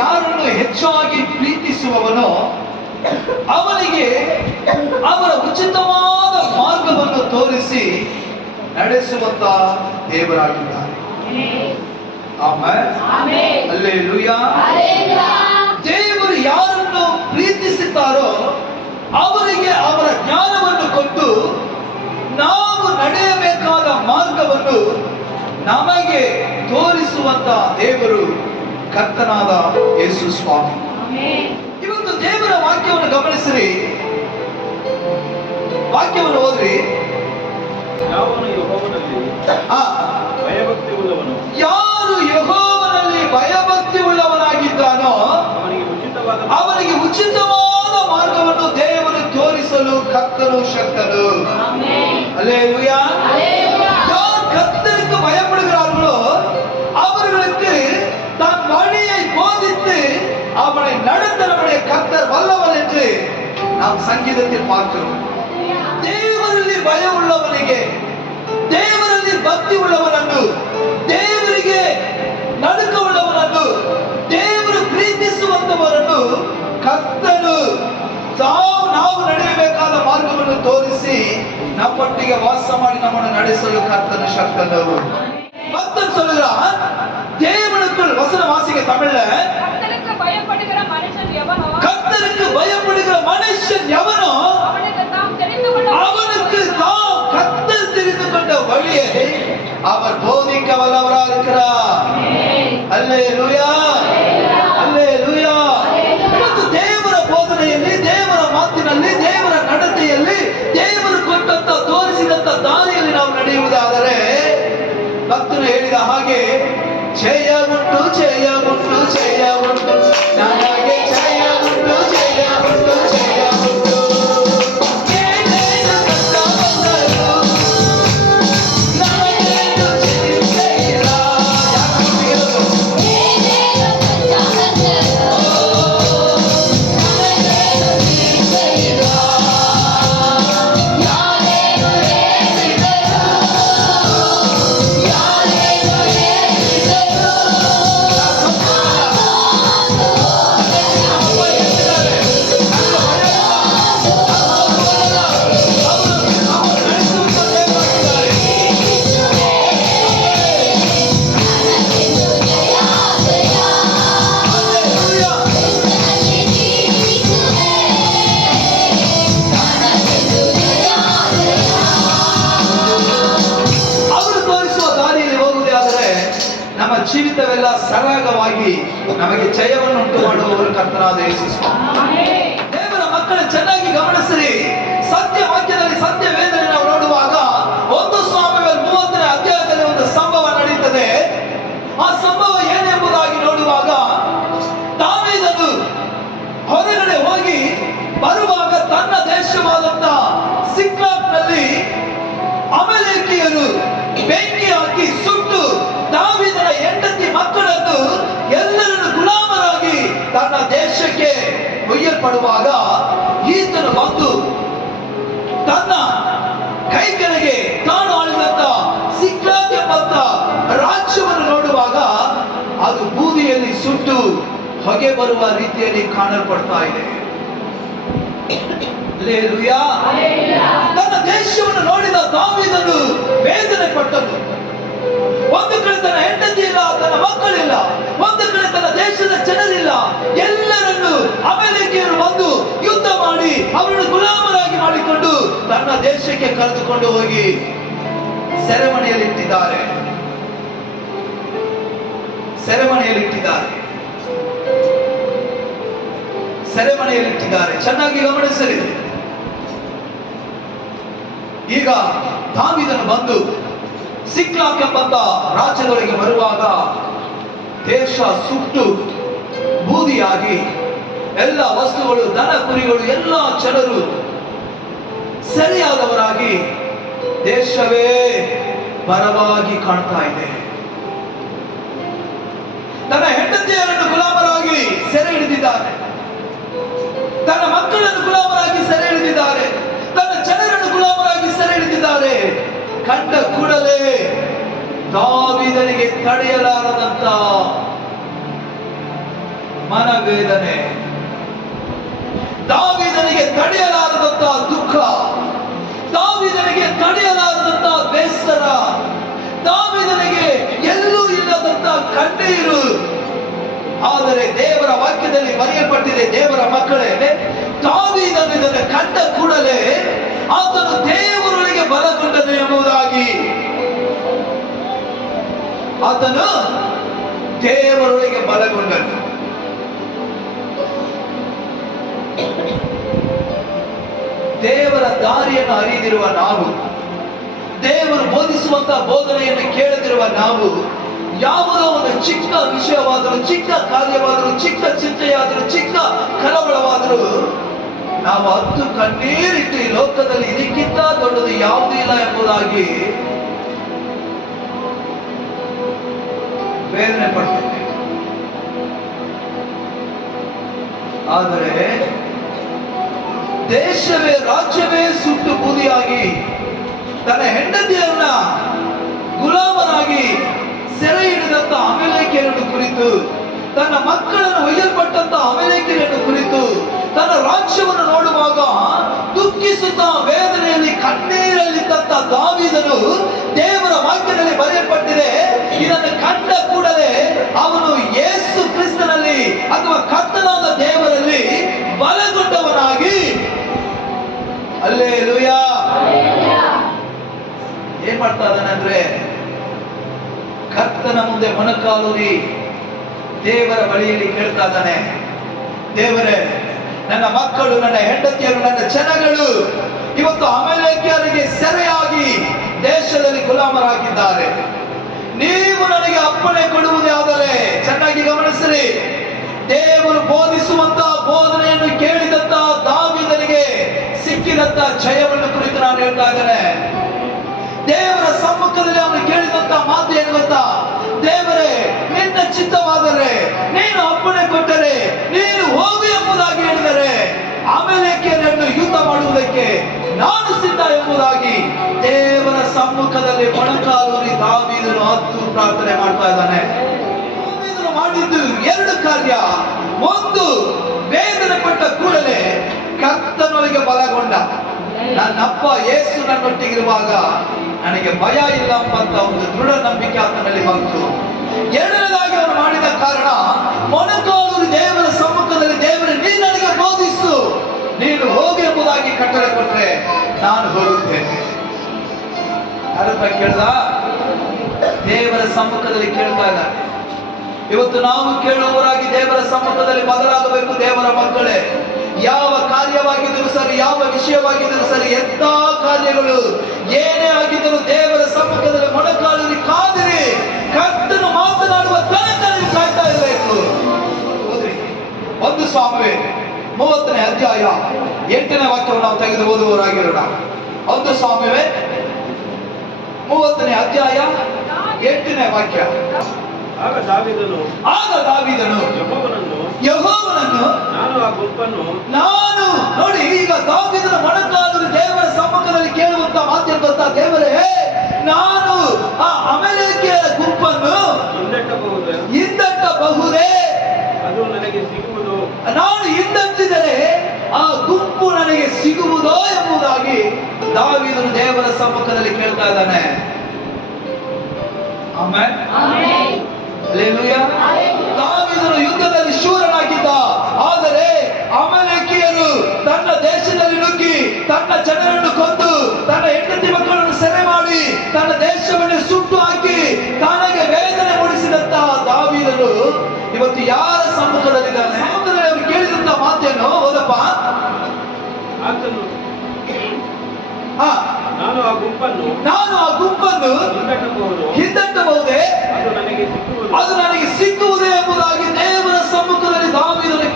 ಯಾರನ್ನು ಹೆಚ್ಚಾಗಿ ಪ್ರೀತಿಸುವವನೋ ಅವನಿಗೆ ಅವರ ಉಚಿತವಾದ ಮಾರ್ಗವನ್ನು ತೋರಿಸಿ ನಡೆಸುವಂತ ದೇವರಾಗಿದ್ದಾರೆ. ಆಮೆನ್. ಹಲ್ಲೆಲೂಯಾ. ದೇವರು ಯಾರನ್ನು ಪ್ರೀತಿಸುತ್ತಾರೋ ಅವರಿಗೆ ಅವರ ಜ್ಞಾನವನ್ನು ಕೊಟ್ಟು ನಾವು ನಡೆಯಬೇಕಾದ ಮಾರ್ಗವನ್ನು ನಮಗೆ ತೋರಿಸುವಂತ ದೇವರು ಕರ್ತನಾದ ಯೇಸು ಸ್ವಾಮಿ. ಇವತ್ತು ದೇವರ ವಾಕ್ಯವನ್ನು ಗಮನಿಸಿರಿ, ವಾಕ್ಯವನ್ನು ಓದ್ರಿ. ಯಾರು ಯೆಹೋವನಲ್ಲಿ ಭಯಭಕ್ತಿ ಉಳ್ಳವನಾಗಿದ್ದಾನೋ ಅವನಿಗೆ ಉಚಿತವಾದ ಮಾರ್ಗವನ್ನು ದೇವರು ತೋರಿಸಲು கர்த்தரு சக்தரு. அல்லேலூயா. யார் கர்த்தருக்கு பயப்படுகிறார்களோ அவர்களுக்கு தன் வழியை போதித்து அவனை நடத்த நம்முடைய கர்த்தர் வல்லவர் என்று நாம் சங்கீதத்தில் பார்க்கிறோம். ದೇವರಲ್ಲಿ ಭಯ ಉಳ್ಳವನಿಗೆ, ದೇವರಲ್ಲಿ ಭಕ್ತಿ ಉಳ್ಳವನನ್ನು, ದೇವರಿಗೆ ನಡುಕ ಉಳ್ಳವನನ್ನು, ದೇವರು ಪ್ರೀತಿಸುವಂತವರನ್ನು ಕರ್ತನು ನಾವು ನಡೆಯಬೇಕಾದ ಮಾರ್ಗವನ್ನು ತೋರಿಸಿ ನಮ್ಮೊಟ್ಟಿಗೆ ವಾಸ ಮಾಡಿ ನಮ್ಮನ್ನು ನಡೆಸಲು கர்த்தர் சக்தனு. பக்தன் சொல்லுகிறான், தேவனுக்குள் வசன வாசிக்க தமிழ்ல, கர்த்தருக்கு பயப்படுகிற மனுஷன் எவனோ அவனுக்கு தாம் கர்த்தர் தெரிந்து கொண்ட வழியை அவர் போதிக்க வல்லவராக இருக்கிறார். அல்லேலூயா, அல்லேಲೂಯಾ. ಮತ್ತು ದೇವರ ಬೋಧನೆಯಲ್ಲಿ, ದೇವರ ಮಾತಿನಲ್ಲಿ, ದೇವರ ನಡತೆಯಲ್ಲಿ, ದೇವರು ಕೊಟ್ಟಂತ ತೋರಿಸಿದಂತ ದಾರಿಯಲ್ಲಿ ನಾವು ನಡೆಯುವುದಾದರೆ ಭಕ್ತನು ಹೇಳಿದ ಹಾಗೆ ಜಯ ಉಂಟು, ಜಯ ಉಂಟು, ಜಯ ಉಂಟು, ನನಗೆ ಜಯ ಉಂಟು, ಜಯ ಉಂಟು, ಜಯ ಉಂಟು. ಜೀವಿತವೆಲ್ಲ ಸರಾಗವಾಗಿ ನಮಗೆ ಜಯವನ್ನು ಉಂಟು ಮಾಡುವವರು ಕರ್ತನಾದ ಯೇಸು ಸ್ವಾಮಿ. ದೇವರ ಮಕ್ಕಳ ಚೆನ್ನಾಗಿ ಗಮನಿಸಿರಿ. ಸತ್ಯ ವಾಕ್ಯದಲ್ಲಿ, ಸತ್ಯ ವೇದನೆ ನಾವು ನೋಡುವಾಗ 1 ಸಾಮುವೇಲ 30ನೇ ಅಧ್ಯಾಯದಲ್ಲಿ ಒಂದು ಸಂಭವ ನಡೆಯುತ್ತದೆ. ಆ ಸಂಭವ ಏನೆಂಬುದಾಗಿ ನೋಡುವಾಗ, ದಾವೀದನು ಹೊರಗಡೆ ಹೋಗಿ ಬರುವಾಗ ತನ್ನ ದೇಶವಾದಂತ ಸಿಕ್ಲಾಗ್ನಲ್ಲಿ ಅಮಲೇಕಿಯರು ಬೆಂಕಿ ಹಾಕಿ ಸುಟ್ಟು ದಾವೀದನ ಹೆಂಡತಿ ಮಕ್ಕಳನ್ನು ಎಲ್ಲರನ್ನು ಗುಲಾಮರಾಗಿ ತನ್ನ ದೇಶಕ್ಕೆ ಒಯ್ಯಲ್ಪಡುವಾಗ ಈತನು ಬಂದು ತನ್ನ ಕೈ ಕೆಳಗೆ ತಾನು ಆಳಿದಂತ ಸಿಕ್ಲಾಗ್ ಎಂಬಂತ ರಾಜ್ಯವನ್ನು ನೋಡುವಾಗ ಅದು ಬೂದಿಯಲ್ಲಿ ಸುಟ್ಟು ಹೊಗೆ ಬರುವ ರೀತಿಯಲ್ಲಿ ಕಾಣಲ್ಪಡ್ತಾ ಇದೆ. ಹಲ್ಲೆಲೂಯಾ. ತನ್ನ ದೇಶವನ್ನು ನೋಡಿದ ದಾವೀದನು ವೇದನೆ ಪಟ್ಟನು. ಒಂದು ಕಡೆ ತನ್ನ ಹೆಂಡತಿ ಇಲ್ಲ, ತನ್ನ ಮಕ್ಕಳಿಲ್ಲ, ಒಂದು ಕಡೆ ತನ್ನ ದೇಶದ ಜನರಿಲ್ಲ, ಎಲ್ಲರನ್ನು ಅಮಲೇಕಿಯರು ಬಂದು ಯುದ್ಧ ಮಾಡಿ ಅವರನ್ನು ಗುಲಾಮರಾಗಿ ಮಾಡಿಕೊಂಡು ತನ್ನ ದೇಶಕ್ಕೆ ಕರೆದುಕೊಂಡು ಹೋಗಿ ಸೆರೆಮನೆಯಲ್ಲಿಟ್ಟಿದ್ದಾರೆ. ಸೆರೆಮನೆಯಲ್ಲಿಟ್ಟಿದ್ದಾರೆ. ಚೆನ್ನಾಗಿ ಗಮನಿಸಲಿ. ಈಗ ದಾವೀದನು ಬಂದು ಸಿಕ್ಲಾಗ್ ಎಂಬಂತ ರಾಜ್ಯದೊಳಗೆ ಬರುವಾಗ ದೇಶ ಸುಟ್ಟು ಬೂದಿಯಾಗಿ ಎಲ್ಲ ವಸ್ತುಗಳು, ದನ ಕುರಿಗಳು, ಎಲ್ಲ ಜನರು ಸರಿಯಾದವರಾಗಿ ದೇಶವೇ ಬರವಾಗಿ ಕಾಣ್ತಾ ಇದೆ. ತನ್ನ ಹೆಂಡತಿಯರನ್ನು ಗುಲಾಮರಾಗಿ ಸೆರೆ ಹಿಡಿದಿದ್ದಾರೆ, ತನ್ನ ಮಕ್ಕಳನ್ನು ಗುಲಾಮರಾಗಿ ಸೆರೆ ಹಿಡಿದಿದ್ದಾರೆ, ತನ್ನ ಜನರನ್ನು ಗುಲಾಮರಾಗಿ ಸೆರೆ ಹಿಡಿದಿದ್ದಾರೆ. ಕಂಡ ಕೂಡಲೇ ದಾವೀದನಿಗೆ ತಡೆಯಲಾರದಂತ ಮನವೇದನೆ, ದಾವೀದನಿಗೆ ತಡೆಯಲಾರದಂತಹ ದುಃಖ, ದಾವೀದನಿಗೆ ತಡೆಯಲಾರದಂತಹ ಬೇಸರ, ದಾವೀದನಿಗೆ ಎಲ್ಲೂ ಇಲ್ಲದಂತಹ ಕಣ್ಣೀರು. ಆದರೆ ದೇವರ ವಾಕ್ಯದಲ್ಲಿ ಬರೆಯಲ್ಪಟ್ಟಿದೆ, ದೇವರ ಮಕ್ಕಳೇ, ದಾವೀದನು ಇದನ್ನು ಕಂಡ ಕೂಡಲೇ ಆತನು ದೇವರೊಳಗೆ ಬಲಗೊಂಡನು ಎಂಬುದಾಗಿ. ಆತನು ದೇವರೊಳಗೆ ಬಲಗೊಂಡನು. ದೇವರ ದಾರಿಯನ್ನು ಅರಿದಿರುವ ನಾವು, ದೇವರು ಬೋಧಿಸುವಂತಹ ಬೋಧನೆಯನ್ನು ಕೇಳದಿರುವ ನಾವು, ಯಾವುದೋ ಒಂದು ಚಿಕ್ಕ ವಿಷಯವಾದರೂ, ಚಿಕ್ಕ ಕಾರ್ಯವಾದರೂ, ಚಿಕ್ಕ ಚಿಂತೆಯಾದರೂ, ಚಿಕ್ಕ ಕಳವಳವಾದರೂ ನಾವು ಹತ್ತು ಕಣ್ಣೀರಿಟ್ಟು ಈ ಲೋಕದಲ್ಲಿ ಇದಕ್ಕಿಂತ ದೊಡ್ಡದು ಯಾವುದೂ ಇಲ್ಲ ಎಂಬುದಾಗಿ ವೇದನೆ ಪಡ್ತೇವೆ. ಆದರೆ ದೇಶವೇ ರಾಜ್ಯವೇ ಸುಟ್ಟು ಬೂದಿಯಾಗಿ ತನ್ನ ಹೆಂಡತಿಯನ್ನ ಗುಲಾಮರಾಗಿ ಸೆರೆ ಹಿಡಿದಂತ ಅಮೆಲೇಕ್ಯರನ್ನು ಕುರಿತು, ತನ್ನ ಮಕ್ಕಳನ್ನು ಒಯ್ಯಲ್ಪಟ್ಟಂತ ಅಮೆಲೇಕ್ಯರನ್ನು ಕುರಿತು, ತನ್ನ ರಾಜ್ಯವನ್ನು ನೋಡುವಾಗ ದುಃಖಿಸುತ್ತಾ ವೇದನೆಯಲ್ಲಿ ಕಣ್ಣೀರಲ್ಲಿದ್ದಂತ ದಾವೀದನು, ದೇವರ ವಾಕ್ಯದಲ್ಲಿ ಬರೆಯಲ್ಪಟ್ಟಿದೆ, ಇದನ್ನು ಕಂಡ ಕೂಡಲೇ ಅವನು ಯೇಸು ಕ್ರಿಸ್ತನಲ್ಲಿ ಅಥವಾ ಕರ್ತನಾದ ದೇವರಲ್ಲಿ ಬಲಗೊಂಡವನಾಗಿ, ಹಲ್ಲೆಲೂಯಾ, ಏನ್ ಮಾಡ್ತಾ ಇದ್ದಾನೆ ಅಂದ್ರೆ ಕರ್ತನ ಮುಂದೆ ಮೊಣಕಾಲೂರಿ ದೇವರ ಬಳಿಯಲ್ಲಿ ಕೇಳ್ತಾ ಇದ್ದಾನೆ, ದೇವರೇ, ನನ್ನ ಮಕ್ಕಳು, ನನ್ನ ಹೆಂಡತಿಯರು, ನನ್ನ ಜನಗಳು ಇವತ್ತು ಅಮೆಲೇಕ್ಯರಿಗೆ ಸೆರೆಯಾಗಿ ದೇಶದಲ್ಲಿ ಗುಲಾಮರಾಗಿದ್ದಾರೆ. ನೀವು ನನಗೆ ಅಪ್ಪಣೆ ಕೊಡುವುದೇ ಆದರೆ, ಚೆನ್ನಾಗಿ ಗಮನಿಸಿರಿ, ದೇವರು ಬೋಧಿಸುವಂತಹ ಬೋಧನೆಯನ್ನು ಕೇಳಿದಂತ ದಾವೀದನಿಗೆ ಸಿಕ್ಕಿದಂತ ಜಯವನ್ನು ಕುರಿತು ನಾನು ಹೇಳ್ತಾ ಇದ್ದೇನೆ. ದೇವರ ಸಮ್ಮುಖದಲ್ಲಿ ಅವನು ಕೇಳಿದಂತ ಮಾತು ಏನು ಗೊತ್ತಾ? ದೇವರೇ, ನಿನ್ನ ಚಿತ್ತವಾದರೆ, ನೀನು ಅಪ್ಪಣೆ ಕೊಟ್ಟರೆ, ನೀನು ಹೋಗು ಎಂಬುದಾಗಿ ಹೇಳಿದರೆ ಅಮೆಲೇಕ್ಯರನ್ನು ಯುದ್ಧ ಮಾಡುವುದಕ್ಕೆ ನಾನು ಸಿದ್ಧ ಎಂಬುದಾಗಿ ದೇವರ ಸಮ್ಮುಖದಲ್ಲಿ ಮೊಣಕಾಲೂರಿ ದಾವೀದನು ಹತ್ತು ಪ್ರಾರ್ಥನೆ ಮಾಡ್ತಾ ಇದ್ದಾನೆ. ದಾವೀದನು ಮಾಡಿದ್ದು ಎರಡು ಕಾರ್ಯ. ಒಂದು, ವೇದನೆ ಪಟ್ಟ ಕೂಡಲೇ ಕರ್ತನೊಳಗೆ ಬಲಗೊಂಡ. ನನ್ನಪ್ಪ ಯೇಸು ನನ್ನೊಟ್ಟಿಗಿರುವಾಗ ನನಗೆ ಭಯ ಇಲ್ಲ ಎಂಬಂತ ಒಂದು ದೃಢ ನಂಬಿಕೆ ಆತನಲ್ಲಿ ಬಂತು. ಎರಡನೇದಾಗಿ ಅವನು ಮಾಡಿದ ಕಾರಣ, ಮೊಣಕಾಲೂರಿ ದೇವರ ಸಮ್ಮುಖದಲ್ಲಿ, ದೇವರೇ, ನೀನು ನನಗೆ ಬೋಧಿಸು, ನೀನು ಹೋಗು ಎಂಬುದಾಗಿ ಕಟ್ಟಳೆ ಕೊಟ್ಟರೆ ನಾನು ಹೋಗುತ್ತೇನೆ. ಯಾರತ್ರ ಕೇಳ್ದ? ದೇವರ ಸಮ್ಮುಖದಲ್ಲಿ ಕೇಳ್ತಾ ಇದ್ದಾನೆ. ಇವತ್ತು ನಾವು ಕೇಳುವವರಾಗಿ ದೇವರ ಸಮ್ಮುಖದಲ್ಲಿ ಬದಲಾಗಬೇಕು. ದೇವರ ಮಕ್ಕಳೇ, ಯಾವ ಕಾರ್ಯವಾಗಿದ್ದರೂ ಸರಿ, ಯಾವ ವಿಷಯವಾಗಿದ್ದರೂ ಸರಿ, ಎಂತ ಕಾರ್ಯಗಳು ಏನೇ ಆಗಿದ್ದರೂ ದೇವರ ಸಮ್ಮುಖದಲ್ಲಿ ಮೊಣಕಾಲೂರಿ ಕಾದಿರಿ. ಕರ್ತನು ಮಾತನಾಡುವ ತನಕ ನೀವು ಕಾಯ್ತಾ ಇರಬೇಕು. ಓದ್ರಿ, 1 ಸಾಮುವೇಲ 30ನೇ ಅಧ್ಯಾಯ 8ನೇ ವಾಕ್ಯವನ್ನು ನಾವು ತೆಗೆದು ಓದುವವರಾಗಿರೋಣ. 1 ಸಾಮುವೇಲ 30ನೇ ಅಧ್ಯಾಯ 8ನೇ ವಾಕ್ಯ. ಆಗ ದಾವೀದನು ಯೆಹೋವನನ್ನು ನಾನು ನೋಡಿ, ಈಗ ದಾವೀದನ ಮೊಣಕಾಲೂರಿ ದೇವರ ಸಮ್ಮುಖದಲ್ಲಿ ಕೇಳುವಂತ ಮಾತೇನು ಗೊತ್ತಾ? ದೇವರೇ, ನಾನು ಆ ಅಮೆಲೇಕ್ಯರ ಗುಂಪನ್ನು ಹಿಂದಟ್ಟಬಹುದೇ? ಅದು ನನಗೆ ಸಿಗುವುದು. ನಾನು ಹಿಂದಟ್ಟಿದರೆ ಆ ಗುಂಪು ನನಗೆ ಸಿಗುವುದೋ ಎಂಬುದಾಗಿ ದಾವೀದನು ದೇವರ ಸಮ್ಮುಖದಲ್ಲಿ ಕೇಳ್ತಾ ಇದ್ದಾನೆ. ಆಮೆನ್. ಹಲ್ಲೆಲೂಯಾ. ದಾವೀದನು ಯುದ್ಧದಲ್ಲಿ ಶೂರನಾಗಿದ್ದ. ಆದರೆ ಅಮೆಲೇಕ್ಯರು ತನ್ನ ದೇಶದಲ್ಲಿ ನುಗ್ಗಿ ತನ್ನ ಜನರನ್ನು ಕೊಂದು, ತನ್ನ ಹೆಂಡತಿ ಮಕ್ಕಳನ್ನು ಸೆರೆ ಮಾಡಿ, ತನ್ನ ದೇಶವನ್ನು ಸುಟ್ಟು ಹಾಕಿ ತನಗೆ ವೇದನೆ ಮೂಡಿಸಿದಂತಹ ದಾವೀದನು ಇವತ್ತು ಯಾರ ಸಮ್ಮುಖದಲ್ಲಿದ್ದಾನೆ? ಸಮ್ಮುಖದಲ್ಲಿ ಅವರು ಕೇಳಿದಂತ ಮಾತೇನು? ಓದಪ್ಪ. ನಾನು ಆ ಗುಂಪನ್ನು ಹಿಂದಟ್ಟಬಹುದೇ? ಅದು ನನಗೆ ಸಿಕ್ಕುವುದೇ ಎಂಬುದಾಗಿ ದೇವರ ಸಮ್ಮುಖದಲ್ಲಿ ದಾವೀದನು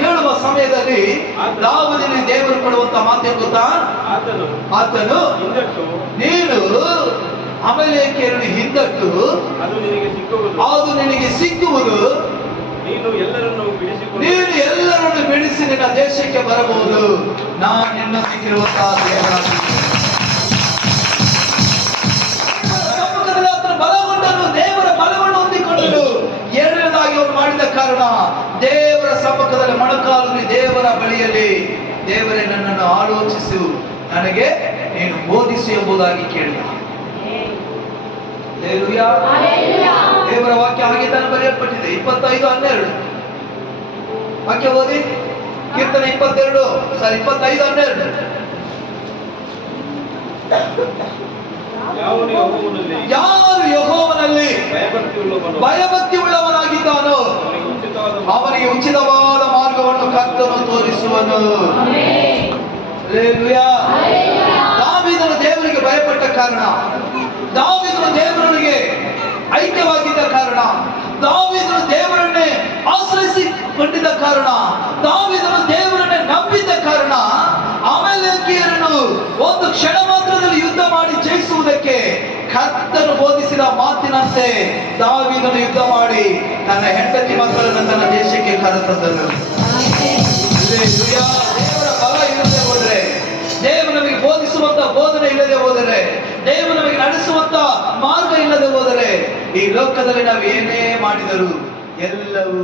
ಕೇಳುವ ಸಮಯದಲ್ಲಿ ದಾವೀದನಿಗೆ ದೇವರು ಕೊಡುವಂತ ಮಾತೇನು ಗೊತ್ತಾ? ಆತನು ನೀನು ಅಮೆಲೇಕ್ಯರನ್ನು ಹಿಂದಟ್ಟು, ಅದು ನಿನಗೆ ಸಿಕ್ಕುವುದು, ನೀನು ಎಲ್ಲರನ್ನು ಬಿಡಿಸಿ ನಿನ್ನ ದೇಶಕ್ಕೆ ಬರಬಹುದು. ನಾನು ನಿನ್ನೊಂದಿಗಿರುವಂತಹ ದೇವರಾಗಿ ಸಮ್ಮುಖದಲ್ಲಿ ಆತನ ಬಲಗೊಂಡನು, ದೇವರ ಬಲವನ್ನು ಹೊಂದಿಕೊಂಡನು. ಎರಡನೇದಾಗಿ ಅವನು ಮಾಡಿದ ಕಾರಣ, ಬಳಿಯಲ್ಲಿ ದೇವರೇ ನನ್ನನ್ನು ಆಲೋಚಿಸು, ನನಗೆ ನೀನು ಬೋಧಿಸು ಎಂಬುದಾಗಿ ಕೇಳಿದ. ಹಲ್ಲೆಲೂಯಾ. ದೇವರ ವಾಕ್ಯ ಹಾಗೆ ತಾನು ಬರೆಯಲ್ಪಟ್ಟಿದೆ. 25:12 ವಾಕ್ಯ ಓದಿ. ಕೀರ್ತನೆ 25:12. ಯಾವನು ಯೆಹೋವನಲ್ಲಿ ಯಾರು ಯೆಹೋವನಲ್ಲಿ ಭಯಭಕ್ತಿ ಉಳ್ಳವನಾಗಿದ್ದಾನೋ ಅವನಿಗೆ ಉಚಿತವಾದ ಮಾರ್ಗವನ್ನು ಕರ್ತನು ತೋರಿಸುವನು. ಹಲ್ಲೆಲೂಯಾ. ದಾವೀದನು ದೇವರಿಗೆ ಭಯಪಟ್ಟ ಕಾರಣ, ದಾವೀದನು ದೇವರೊಳಗೆ ಐಕ್ಯವಾಗಿದ್ದ ಕಾರಣ, ದಾವೀದನು ದೇವರನ್ನೇ ಆಶ್ರಯಿಸಿಕೊಂಡಿದ್ದ ಕಾರಣ, ದಾವೀದನು ದೇವರನ್ನೇ ನಂಬಿದ್ದ ಕಾರಣ ಅಮಾಲೇಕ್ಯರನ್ನು ಒಂದು ಕ್ಷಣ ಮಾತ್ರದಲ್ಲಿ ಯುದ್ಧ ಮಾಡಿ ಜಯಿಸುವುದಕ್ಕೆ ಕರ್ತನು ಬೋಧಿಸಿದ ಮಾತಿನಂತೆ ದಾವೀದನು ಯುದ್ಧ ಮಾಡಿ ತನ್ನ ಹೆಂಡತಿ ಮಕ್ಕಳನ್ನು ತನ್ನ ದೇಶಕ್ಕೆ ಕರೆತಂದನು. ಹಲ್ಲೆಲೂಯಾ. ದೇವರ ಬಲ ಇಲ್ಲದೆ ಹೋದರೆ, ದೇವರು ನಮಗೆ ಬೋಧಿಸುವಂತ ಬೋಧನೆ ಇಲ್ಲದೆ ಹೋದರೆ, ದೇವರು ನಮಗೆ ನಡೆಸುವಂತ ಮಾರ್ಗ ಇಲ್ಲದೆ ಹೋದರೆ ಈ ಲೋಕದಲ್ಲಿ ನಾವು ಏನೇ ಮಾಡಿದರೂ ಎಲ್ಲವೂ